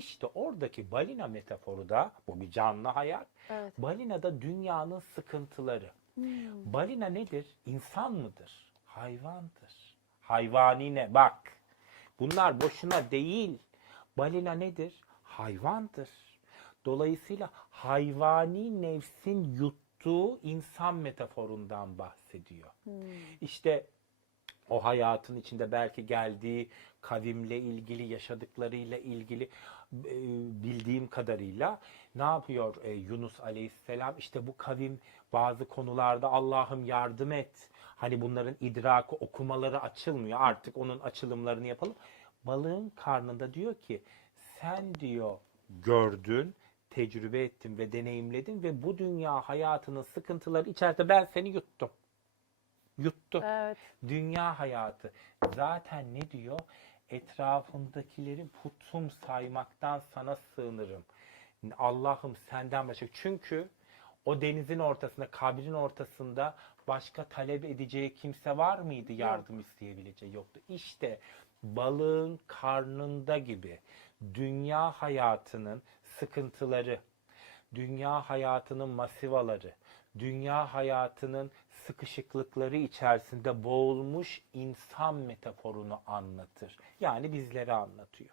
İşte oradaki balina metaforu da bu bir canlı hayat. Evet. Balina da dünyanın sıkıntıları. Hmm. Balina nedir? İnsan mıdır? Hayvandır. Hayvani ne? Bak. Bunlar boşuna değil. Balina nedir? Hayvandır. Dolayısıyla hayvani nefsin yuttuğu insan metaforundan bahsediyor. Hmm. İşte o hayatın içinde belki geldiği kavimle ilgili, yaşadıklarıyla ilgili e, bildiğim kadarıyla ne yapıyor e, Yunus Aleyhisselam? İşte bu kavim bazı konularda Allah'ım yardım et. Hani bunların idraki okumaları açılmıyor. Artık onun açılımlarını yapalım. Balığın karnında diyor ki sen diyor gördün, tecrübe ettin ve deneyimledin ve bu dünya hayatının sıkıntıları içerisinde ben seni yuttum. Yuttum. Evet. Dünya hayatı. Zaten ne diyor? Etrafındakileri putum saymaktan sana sığınırım. Allah'ım senden başka. Çünkü o denizin ortasında, kabrin ortasında başka talep edeceği kimse var mıydı yardım isteyebileceği? Yoktu. İşte balığın karnında gibi dünya hayatının sıkıntıları, dünya hayatının masivaları, dünya hayatının sıkışıklıkları içerisinde boğulmuş insan metaforunu anlatır. Yani bizlere anlatıyor.